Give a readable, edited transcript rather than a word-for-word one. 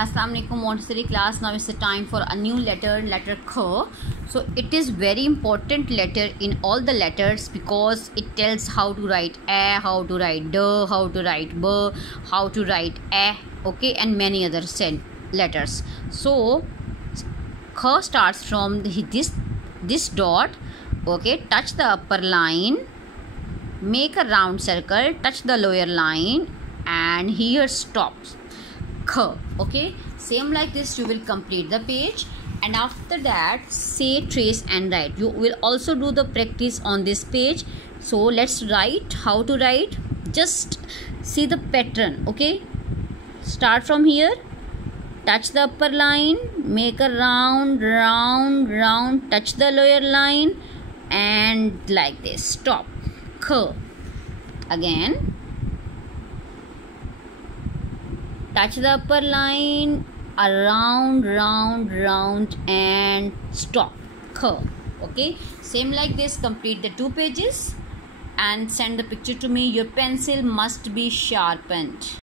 Assalamu alaikum Montessori class. Now it's the time for a new letter K. So it is very important letter in all the letters because it tells how to write A, how to write D, how to write B, how to write A, okay, and many other letters. So K starts from this dot, okay, touch the upper line, make a round circle, touch the lower line, and here stops. K, okay, same like this you will complete the page, and after that say, trace and write. You will also do the practice on this page. So let's write. How to write? Just see the pattern, okay. Start from here, touch the upper line, make a round, touch the lower line, and like this stop. K. Again, touch the upper line, around, round, and stop. K. Okay, same like this. Complete the 2 pages and send the picture to me. Your pencil must be sharpened.